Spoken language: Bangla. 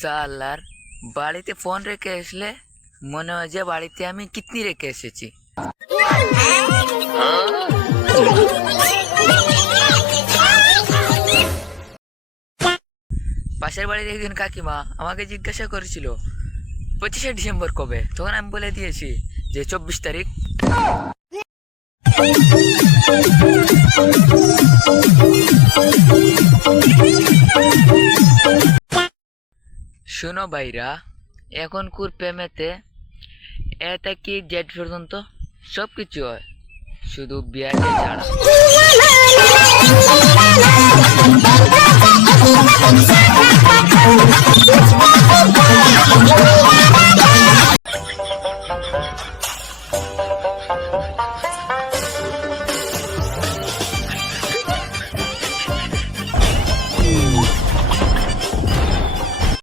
সালার বাড়িতে ফোন রেখে আসলে মনে হয় যে বাড়িতে আমি কিতনি রেখে এসেছি। পাশের বাড়ির একজন কাকিমা আমাকে জিজ্ঞাসা করেছিল 25শে ডিসেম্বর কবে, তখন আমি বলে দিয়েছি যে 24 তারিখ। শোনো ভাইরা, এখনকার প্রেমেতে এ থেকে জেড পর্যন্ত সব কিছু হয়, শুধু বিয়াটা ছাড়া।